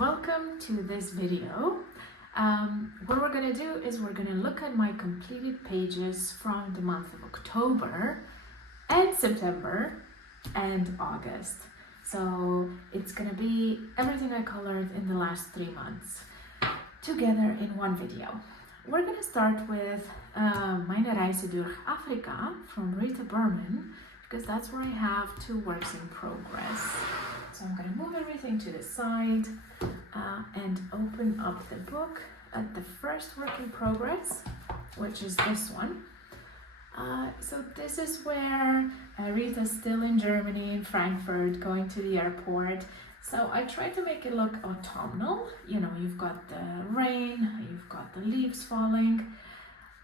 Welcome to this video. What we're going to do is we're going to look at my completed pages from the month of October and September and August. So it's going to be everything I colored in the last 3 months together in one video. We're going to start with Meine Reise durch Afrika from Rita Burman, because that's where I have 2 works in progress. So I'm going to move everything to the side and open up the book at the first work in progress, which is this one. So this is where Rita's still in Germany, in Frankfurt, going to the airport. So I tried to make it look autumnal. You know, you've got the rain, you've got the leaves falling.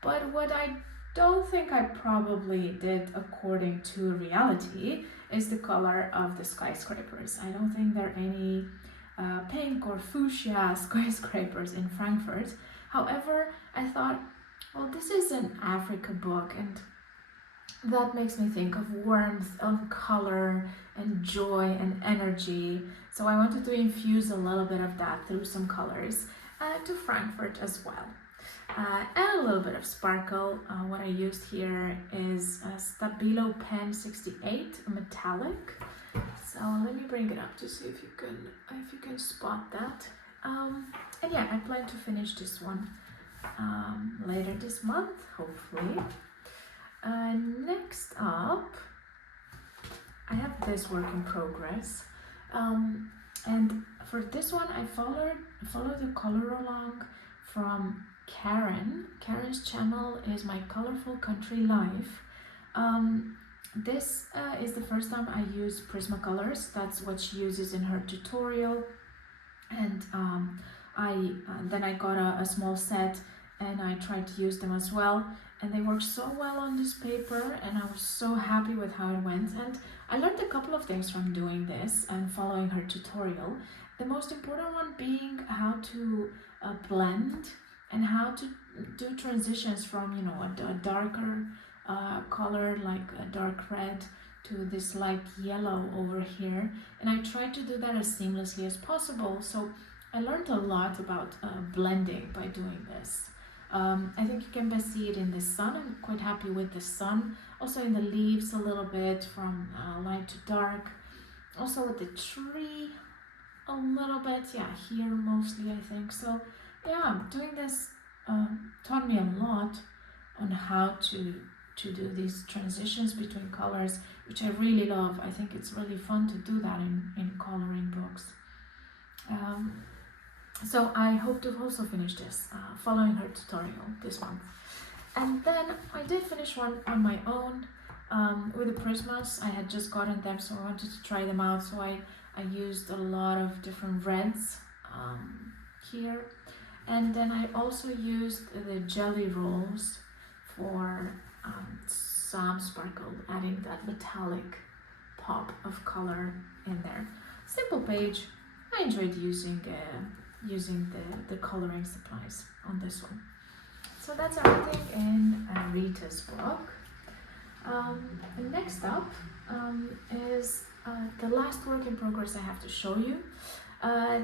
But what I don't think I probably did according to reality is the color of the skyscrapers. I don't think there are any pink or fuchsia skyscrapers in Frankfurt. However, I thought, well, this is an Africa book, and that makes me think of warmth, of color, and joy and energy. So I wanted to infuse a little bit of that through some colors to Frankfurt as well. And a little bit of sparkle. What I used here is a Stabilo Pen 68 metallic. So let me bring it up to see if you can spot that. And yeah, I plan to finish this one later this month, hopefully. Next up, I have this work in progress. And for this one, I followed the color along from Karen. Karen's channel is My Colorful Country Life. This is the first time I use Prismacolors. That's what she uses in her tutorial. And then I got a small set and I tried to use them as well. And they work so well on this paper, and I was so happy with how it went. And I learned a couple of things from doing this and following her tutorial. The most important one being how to blend and how to do transitions from, you know, a darker color like a dark red to this light yellow over here. And I tried to do that as seamlessly as possible. So I learned a lot about blending by doing this. I think you can best see it in the sun. I'm quite happy with the sun. Also in the leaves a little bit from light to dark. Also with the tree a little bit. Yeah, here mostly I think. So yeah, doing this taught me a lot on how to do these transitions between colors, which I really love. I think it's really fun to do that in coloring books. So I hope to also finish this following her tutorial this month. And then I did finish one on my own with the Prismas. I had just gotten them, so I wanted to try them out. So I used a lot of different reds here. And then I also used the jelly rolls for some sparkle, adding that metallic pop of color in there. Simple page. I enjoyed using the coloring supplies on this one. So that's everything in Rita's book. Next up is the last work in progress I have to show you.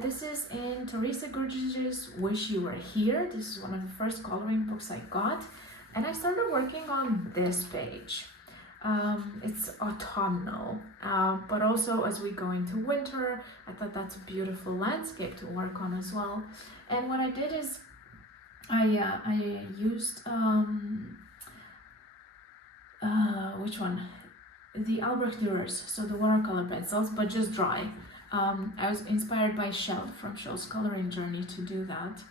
This is in Teresa Gurgis' Wish You Were Here. This is one of the first coloring books I got. And I started working on this page. It's autumnal, but also as we go into winter, I thought that's a beautiful landscape to work on as well. And what I did is I used, which one? The Albrecht Dürers, so the watercolor pencils, but just dry. I was inspired by Shell from Shell's coloring journey to do that.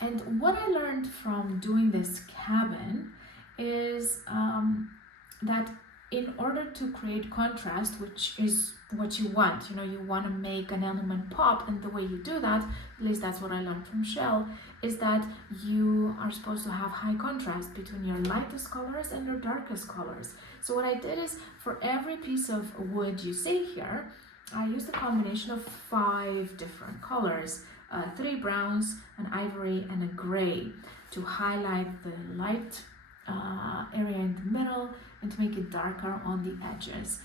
And what I learned from doing this cabin is that in order to create contrast, which is what you want, you know, you want to make an element pop, and the way you do that, at least that's what I learned from Shell, is that you are supposed to have high contrast between your lightest colors and your darkest colors. So what I did is, for every piece of wood you see here, I used a combination of 5 different colors, 3 browns, an ivory, and a gray, to highlight the light area in the middle and to make it darker on the edges.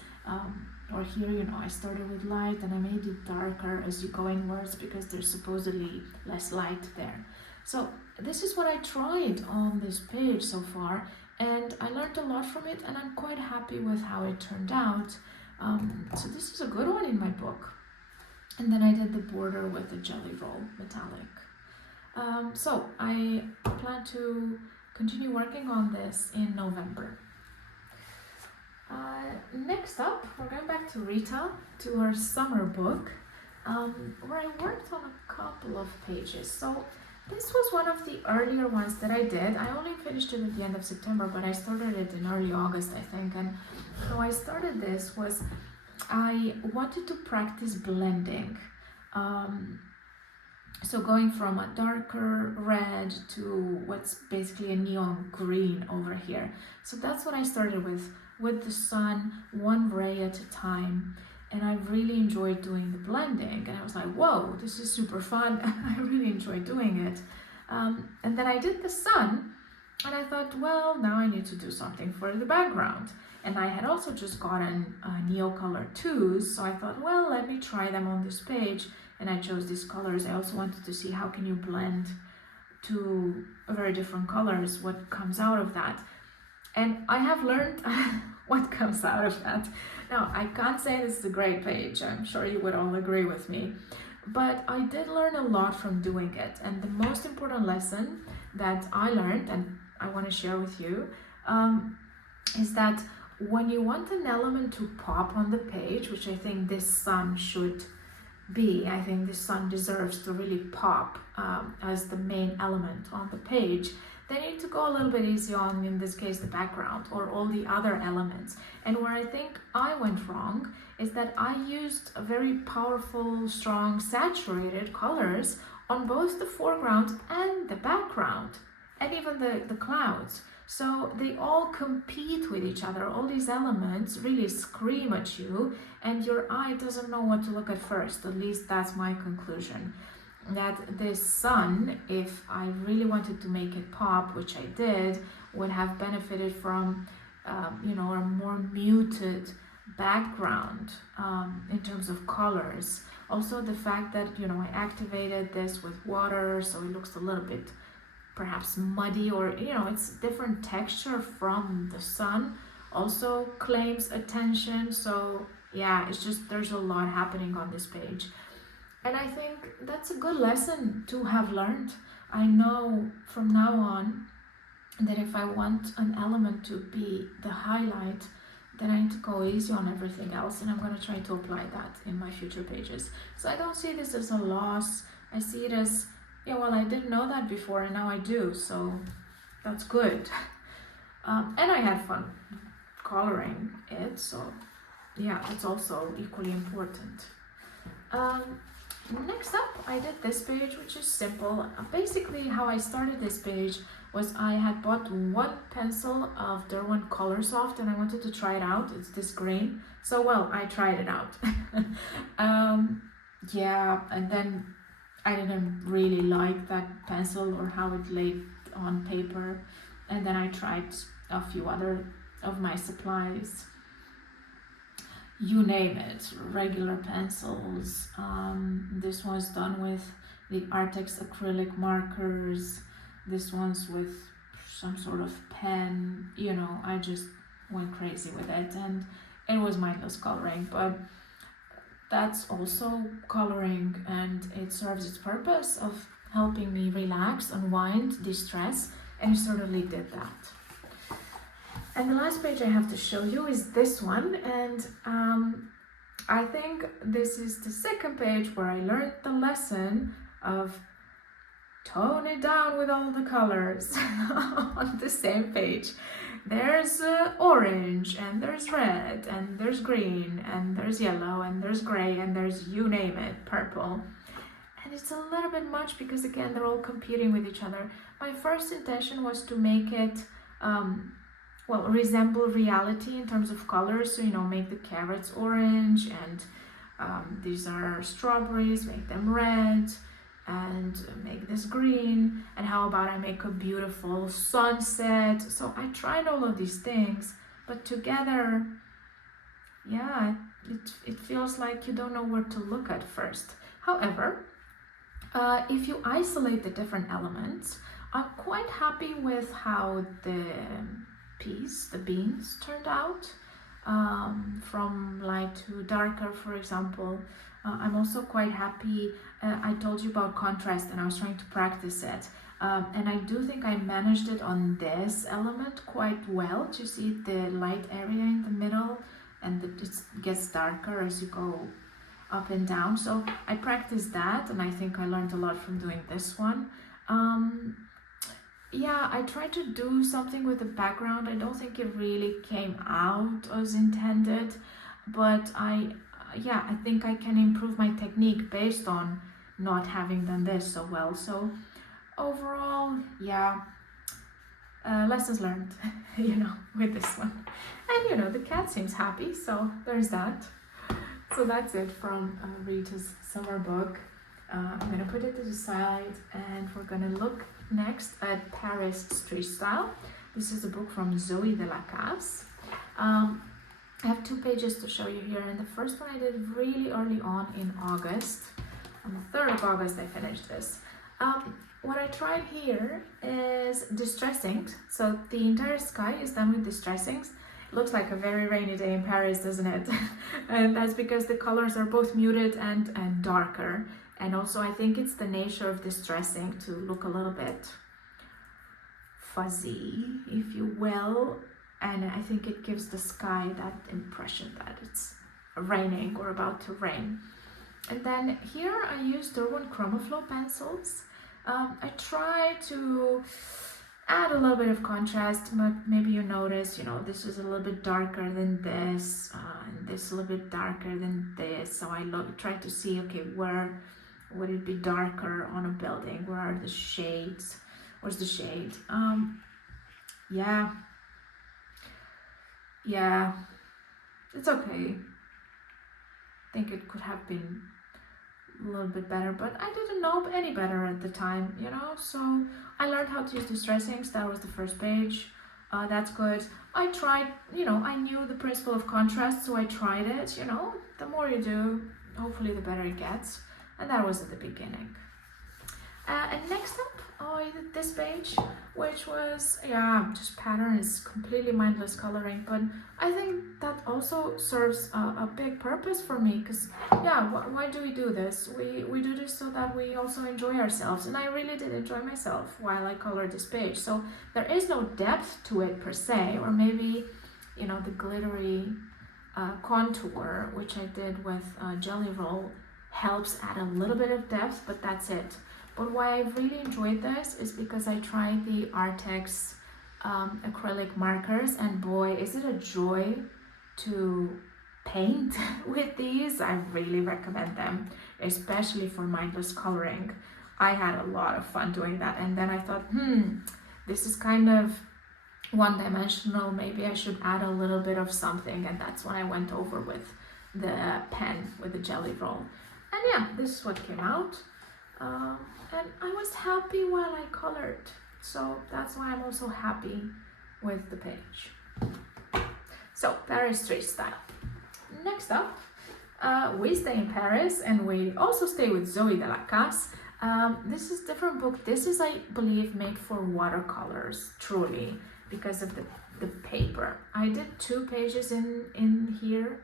or here, you know, I started with light and I made it darker as you go inwards because there's supposedly less light there. So this is what I tried on this page so far, and I learned a lot from it, and I'm quite happy with how it turned out. So this is a good one in my book. And then I did the border with the jelly roll metallic. So I plan to continue working on this in November. Next up, we're going back to Rita, to her summer book, where I worked on a couple of pages. So this was one of the earlier ones that I did. I only finished it at the end of September, but I started it in early August, I think. And how I started this was I wanted to practice blending. So going from a darker red to what's basically a neon green over here. So that's what I started with the sun, one ray at a time. And I really enjoyed doing the blending. And I was like, whoa, this is super fun. I really enjoyed doing it. And then I did the sun, and I thought, well, now I need to do something for the background. And I had also just gotten Neocolor 2s, so I thought, well, let me try them on this page. And I chose these colors. I also wanted to see how can you blend two very different colors, what comes out of that. And I have learned what comes out of that. Now, I can't say this is a great page. I'm sure you would all agree with me. But I did learn a lot from doing it. And the most important lesson that I learned, and I want to share with you, is that when you want an element to pop on the page, which I think this sun should be, I think this sun deserves to really pop as the main element on the page, they need to go a little bit easy on, in this case, the background or all the other elements. And where I think I went wrong is that I used a very powerful, strong, saturated colors on both the foreground and the background, and even the clouds. So they all compete with each other. All these elements really scream at you, and your eye doesn't know what to look at first. At least that's my conclusion. That this sun, if I really wanted to make it pop, which I did, would have benefited from, a more muted background in terms of colors. Also, the fact that, I activated this with water, so it looks a little bit perhaps muddy, or, it's different texture from the sun, also claims attention. So, yeah, it's just, there's a lot happening on this page. And I think that's a good lesson to have learned. I know from now on that if I want an element to be the highlight, then I need to go easy on everything else, and I'm going to try to apply that in my future pages. So I don't see this as a loss. I see it as, I didn't know that before, and now I do, so that's good. And I had fun coloring it, so yeah, it's also equally important. Next up, I did this page, which is simple. Basically, how I started this page was I had bought one pencil of Derwent Colorsoft, and I wanted to try it out. It's this green. So, I tried it out. And then I didn't really like that pencil or how it laid on paper. And then I tried a few other of my supplies. You name it, regular pencils. This one's done with the Artex acrylic markers. This one's with some sort of pen. I just went crazy with it, and it was mindless coloring, but that's also coloring, and it serves its purpose of helping me relax, unwind, distress, and it certainly did that. And the last page I have to show you is this one, and I think this is the second page where I learned the lesson of tone it down with all the colors on the same page. There's orange, and there's red, and there's green, and there's yellow, and there's gray, and there's, you name it, purple. And it's a little bit much because, again, they're all competing with each other. My first intention was to make it resemble reality in terms of colors. So, make the carrots orange, and these are strawberries, make them red, and make this green. And how about I make a beautiful sunset? So I tried all of these things, but together, yeah, it feels like you don't know where to look at first. However, if you isolate the different elements, I'm quite happy with how the beans turned out, from light to darker, for example. I'm also quite happy. I told you about contrast and I was trying to practice it. And I do think I managed it on this element quite well. Do you see the light area in the middle, and it gets darker as you go up and down. So I practiced that, and I think I learned a lot from doing this one. Yeah, I tried to do something with the background. I don't think it really came out as intended, but I think I can improve my technique based on not having done this so well. So overall, yeah, lessons learned, with this one. And the cat seems happy, so there's that. So that's it from Rita's summer book. I'm gonna put it to the side, and we're gonna look next at Paris Street Style. This is a book from Zoe de la Casse. I have 2 pages to show you here, and the first one I did really early on in August. On the 3rd of August I finished this. What I tried here is distressings. So the entire sky is done with distressings. It looks like a very rainy day in Paris, doesn't it? And that's because the colors are both muted and darker. And also I think it's the nature of distressing to look a little bit fuzzy, if you will. And I think it gives the sky that impression that it's raining or about to rain. And then here I used Derwent Chromaflow pencils. I try to add a little bit of contrast, but maybe you notice, this is a little bit darker than this, and this a little bit darker than this. So I try to see, okay, where would it be darker on a building? Where are the shades? Where's the shade? Yeah, it's okay. I think it could have been a little bit better, but I didn't know any better at the time, so I learned how to use distressings. That was the first page. That's good. I tried, I knew the principle of contrast, so I tried it. The more you do, hopefully the better it gets. And that was at the beginning. And next up, I did this page, which was, just patterns, completely mindless coloring. But I think that also serves a big purpose for me, because, why do we do this? We do this so that we also enjoy ourselves. And I really did enjoy myself while I colored this page. So there is no depth to it per se, or maybe, the glittery contour, which I did with Jelly Roll, helps add a little bit of depth, but that's it. But why I really enjoyed this is because I tried the Artex acrylic markers, and boy, is it a joy to paint with these. I really recommend them, especially for mindless coloring. I had a lot of fun doing that, and then I thought, this is kind of one-dimensional, maybe I should add a little bit of something, and that's when I went over with the pen, with the Jelly Roll. And this is what came out. And I was happy while I colored, so that's why I'm also happy with the page. So Paris Street Style. Next up, we stay in Paris, and we also stay with Zoe de la Casse. This is a different book. This is, I believe, made for watercolors, truly, because of the paper. I did 2 pages in here.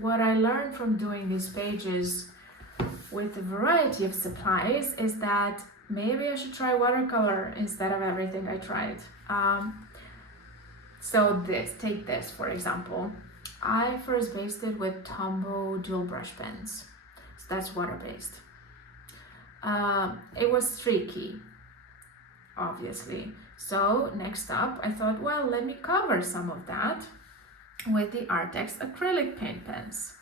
What I learned from doing these pages with a variety of supplies is that maybe I should try watercolor instead of everything I tried. So take this for example. I first based it with Tombow dual brush pens, so that's water-based. It was streaky, obviously. So next up, I thought, well, let me cover some of that with the Artex acrylic paint pens,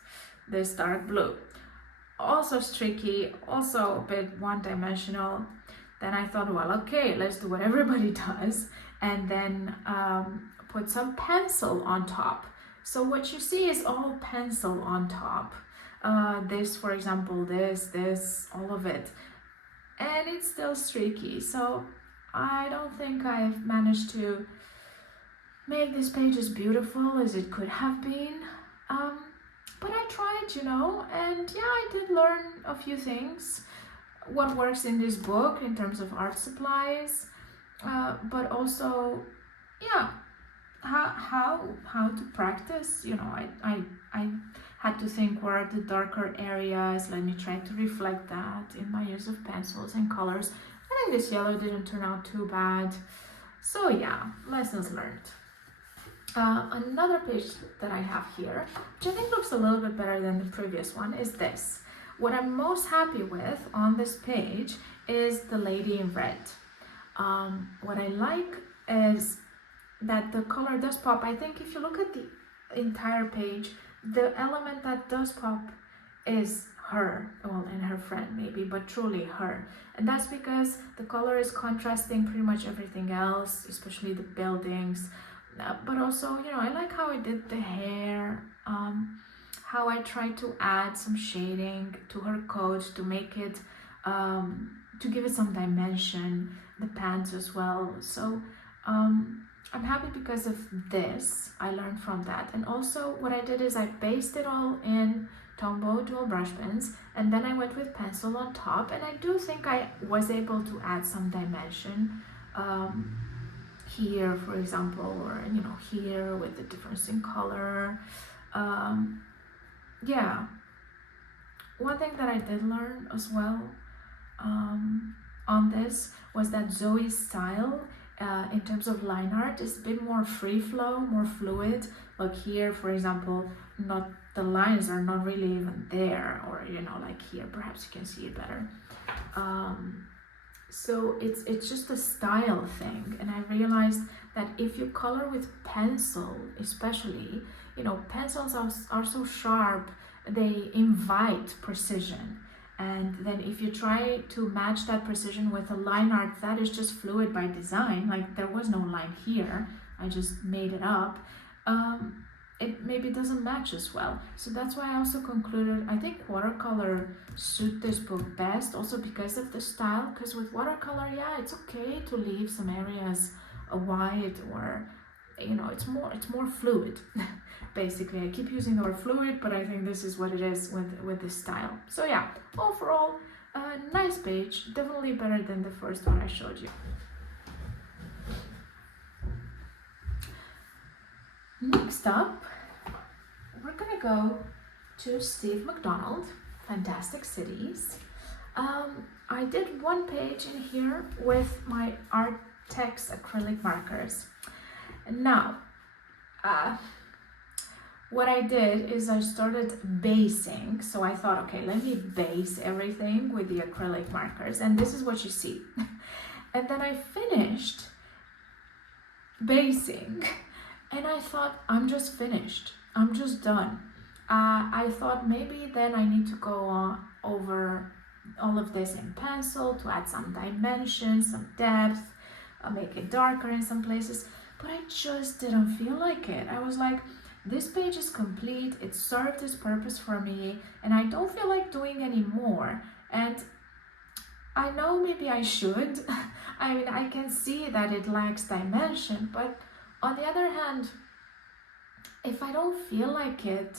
this dark blue. Also streaky, also a bit one-dimensional. Then I thought, well, okay, let's do what everybody does, and then put some pencil on top. So what you see is all pencil on top. This, for example, this, all of it. And it's still streaky, so I don't think I've managed to make this page as beautiful as it could have been. But I tried, and yeah, I did learn a few things. What works in this book in terms of art supplies, but also, yeah, how to practice. I had to think where are the darker areas. Let me try to reflect that in my use of pencils and colors. I think this yellow didn't turn out too bad. So yeah, lessons learned. Another page that I have here, which I think looks a little bit better than the previous one, is this. What I'm most happy with on this page is the lady in red. What I like is that the color does pop. I think if you look at the entire page, the element that does pop is her, well, and her friend maybe, but truly her. And that's because the color is contrasting pretty much everything else, especially the buildings. But also, I like how I did the hair, how I tried to add some shading to her coat to make it, to give it some dimension, the pants as well. So I'm happy because of this. I learned from that. And also what I did is I based it all in Tombow dual brush pens, and then I went with pencil on top, and I do think I was able to add some dimension. Here, for example, or here with the difference in color. Yeah, one thing that I did learn as well on this was that Zoe's style in terms of line art is a bit more free flow, more fluid. Like here, for example, not the lines are not really even there, or like here, perhaps you can see it better. So it's just a style thing, and I realized that if you color with pencil, especially, pencils are so sharp, they invite precision. And then if you try to match that precision with a line art that is just fluid by design, like there was no line here, I just made it up, it maybe doesn't match as well. So that's why I also concluded I think watercolor suit this book best, also because of the style. Because with watercolor, yeah, it's okay to leave some areas white, or it's more fluid. Basically, I keep using the word fluid, but I think this is what it is with this style. So yeah, overall, nice page, definitely better than the first one I showed you. Next up, we're gonna go to Steve McDonald, Fantastic Cities. I did one page in here with my Art Text acrylic markers. Now, what I did is I started basing. So I thought, okay, let me base everything with the acrylic markers. And this is what you see. And then I finished basing. And I thought, I'm just finished. I'm just done. I thought maybe then I need to go on over all of this in pencil to add some dimension, some depth, make it darker in some places. But I just didn't feel like it. I was like, this page is complete. It served its purpose for me. And I don't feel like doing any more. And I know maybe I should. I mean, I can see that it lacks dimension, but on the other hand, if I don't feel like it,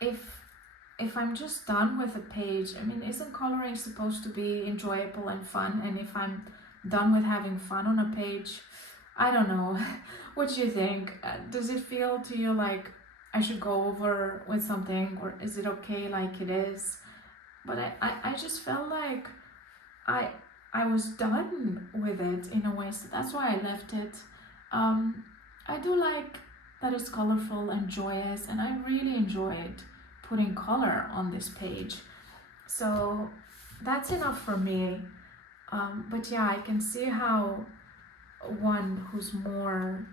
if I'm just done with a page, I mean, isn't coloring supposed to be enjoyable and fun? And if I'm done with having fun on a page, I don't know. What do you think? Does it feel to you like I should go over with something, or is it okay like it is? But I just felt like I was done with it in a way, so that's why I left it. I do like that it's colorful and joyous, and I really enjoyed putting color on this page. So that's enough for me. But yeah, I can see how one who's more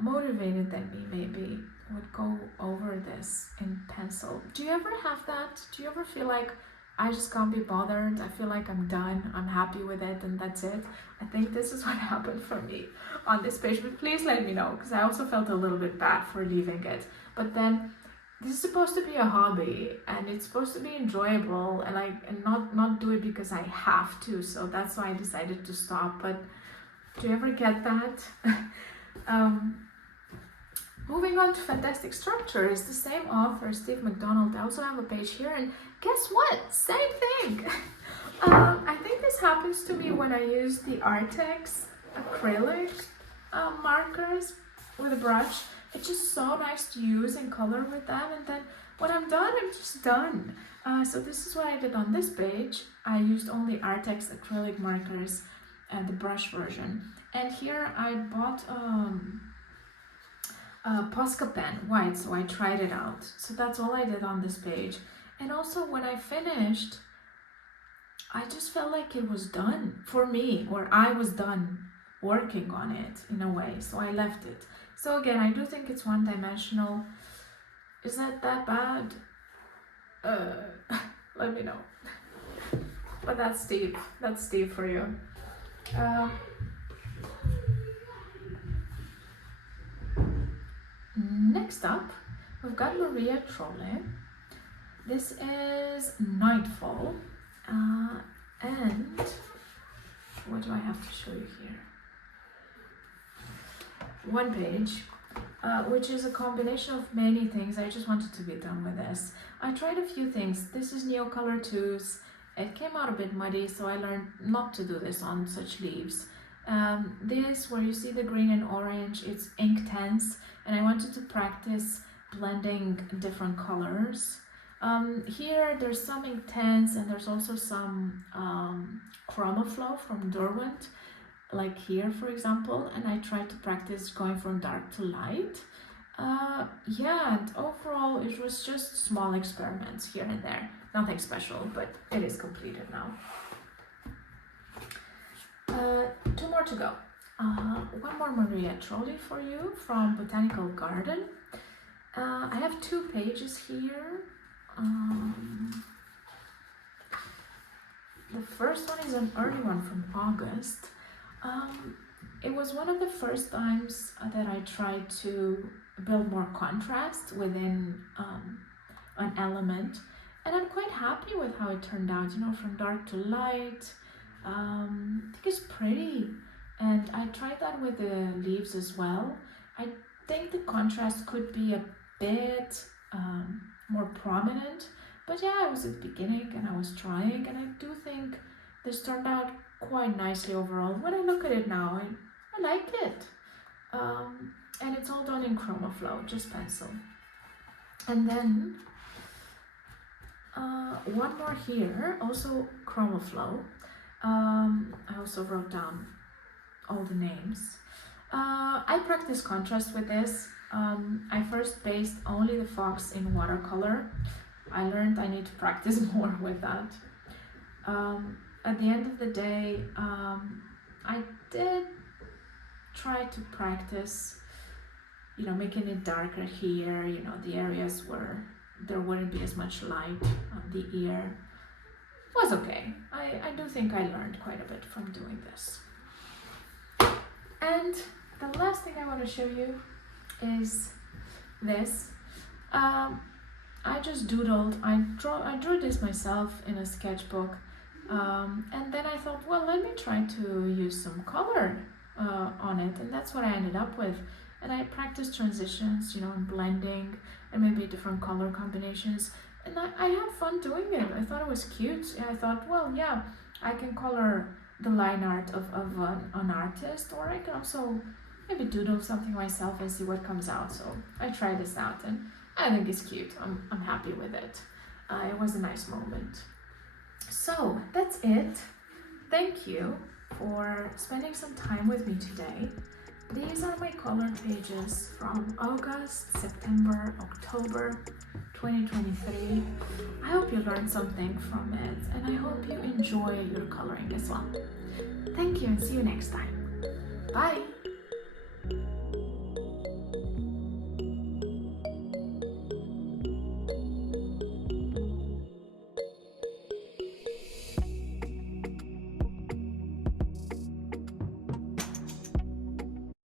motivated than me maybe would go over this in pencil. Do you ever have that? Do you ever feel like I just can't be bothered? I feel like I'm done, I'm happy with it, and that's it. I think this is what happened for me on this page, but please let me know, because I also felt a little bit bad for leaving it. But then this is supposed to be a hobby, and it's supposed to be enjoyable, and not do it because I have to. So that's why I decided to stop. But do you ever get that? moving on to fantastic structures, the same author, Steve McDonald. I also have a page here, and guess what? Same thing. I think this happens to me when I use the Artex acrylic markers with a brush. It's just so nice to use and color with them, and then when I'm done, I'm just done. So this is what I did on this page. I used only Artex acrylic markers and the brush version. And here I bought a Posca pen, white, so I tried it out. So that's all I did on this page. And also when I finished, I just felt like it was done for me, or I was done working on it in a way, so I left it. So again, I do think it's one-dimensional. Is that bad? Let me know. But that's Steve for you. Next up, we've got Rita Trolle. This is Nightfall. And what do I have to show you here? One page, which is a combination of many things. I just wanted to be done with this. I tried a few things. This is Neocolor 2s. It came out a bit muddy, so I learned not to do this on such leaves. This, where you see the green and orange, it's Inktense, and I wanted to practice blending different colors. Here there's some Inktense, and there's also some Chromaflow from Derwent, like here for example, and I tried to practice going from dark to light. Yeah, and overall it was just small experiments here and there, nothing special, but it is completed now. Two more to go. One more Maria Trolle for you from Botanical Garden. I have 2 pages here. The first one is an early one from August. It was one of the first times that I tried to build more contrast within an element, and I'm quite happy with how it turned out, you know, from dark to light. I think it's pretty, and I tried that with the leaves as well. I think the contrast could be a bit more prominent, but yeah, I was at the beginning and I was trying, and I do think this turned out quite nicely overall. When I look at it now, I like it. And it's all done in Chromaflow, just pencil. And then one more here, also Chromaflow. I also wrote down all the names. I practice contrast with this. I first based only the fox in watercolor. I learned I need to practice more with that. At the end of the day, I did try to practice, you know, making it darker here, you know, the areas where there wouldn't be as much light on the ear. It was okay. I do think I learned quite a bit from doing this. And the last thing I want to show you is this. I just doodled. I drew this myself in a sketchbook, and then I thought, well, let me try to use some color on it, and that's what I ended up with. And I practiced transitions, you know, and blending, and maybe different color combinations, and I had fun doing it. I thought it was cute, and I thought, well, yeah, I can color the line art of an artist, or I can also maybe doodle something myself and see what comes out. So I tried this out, and I think it's cute. I'm happy with it. It was a nice moment. So that's it. Thank you for spending some time with me today. These are my color pages from August, September, October 2023. I hope you learned something from it, and I hope you enjoy your coloring as well. Thank you, and see you next time. Bye!